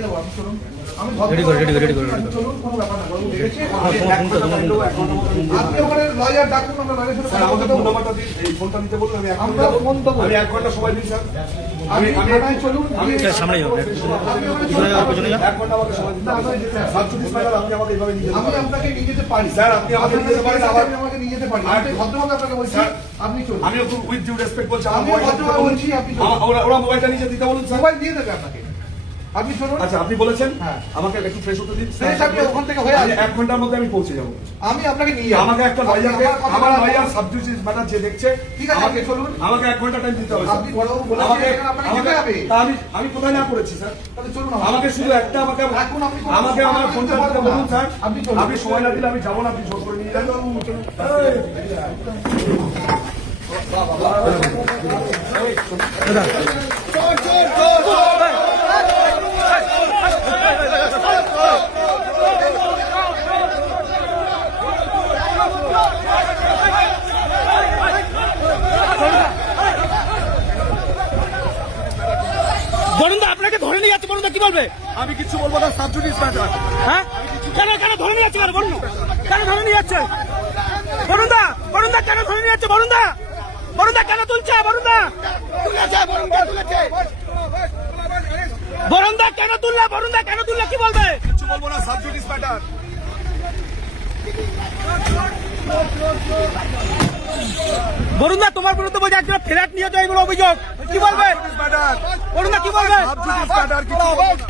নিয়ে নেবো আপনি চলুন। আমি রেডি করো চলুন, কোনো ব্যাপার না। আপনি ওখানে লয়ার ডাকুন, আমরা লয়ারের সাথে কথা বলতে দেবো। ফোনটা নিতে বলুন, আমরা ফোন দেবো। আমি 1 ঘন্টা সময় দিন স্যার। আমি থানায় চলুন, সামনেই হবে আপনি ওখানে পিছনে চলুন। পিছনে যা 1 ঘন্টা আমাকে সময় দিন। সাবজুডিস ম্যাটার আপনি আমাকে এইভাবে নিয়ে যেতে আমি পারেন। আপনাকে নিয়ে যেতে পারি স্যার, আপনি আমাকে নিয়ে যেতে পারেন, আবার- আপনি আমাকে নিয়ে যেতে পারি। আর- আমি ভদ্রভাবে আপনাকে বলছি, স্যার, আপনি চলুন। আমিও খুব উইথ ডিউ রেসপেক্ট বলছি, আমার আমি মোবাইলটা দিতে ভদ্রভাবে বলুন। বলছি, আপনি চলুন। ওরা মোবাইলটা নিচে দিতে বলুন স্যার। মোবাইল দিয়ে দেবে আপনাকে, আপনি চলুন। আচ্ছা, আপনি বলেছেন হ্যাঁ। আমাকে একটু ফ্রেশ হতে দিন। Fresh আপনি ওখান থেকে হয়ে আমি আসবেন। 1 ঘন্টার মধ্যে আমি পৌঁছে যাবো। আমি আপনাকে নিয়ে যাবো। আমাকে একটা লয়ারকে, আমার লয়ার সাবজুডিস ম্যাটার যে দেখছে, ঠিক আছে, আপনি চলুন। আমাকে 1 ঘন্টা টাইম দিতে হবে স্যার। আপনি বড়বাবু বলেছেন, আমাকে এখানে আপনাকে যেতে হবে। তা আমি কোথায় না করেছি স্যার? তাহলে চলুন আমাকে শুধু একটা আমাকে এখন আপনি কোনো আমাকে আমার সময় ফোনটা দিতে দিতে পারবেন বলুন না। স্যার। আপনি চলুন। আপনি সময় না দিলে আমি যাবো না, আপনি জোর করে নিয়ে যান। বরুণদা আপনাকে ধরে নিয়ে যাচ্ছে, বরুণদা কি বলবে? আমি কিছু বলবো না, সাবজুডিস ম্যাটার। হ্যাঁ কেন ধরে নিয়ে যাচ্ছে, কেন বলুন, কেন ধরে নিয়ে যাচ্ছে? বরুণদা কেন ধরে নিয়ে যাচ্ছে? বরুণদা কেন তুলছে? বরুণদা কেন তুললে কি বলবে? কিছু বলবো না, সাবজুডিস ম্যাটার। বরুণদা তোমার বিরুদ্ধে বলছে একজন ফ্ল্যাট নিয়ে যায় এগুলো অভিযোগ, কি বলবে? Sub judice matter. বরুণদা কি বলবে? সাবজুডিস ম্যাটার, কিছু বলবো না।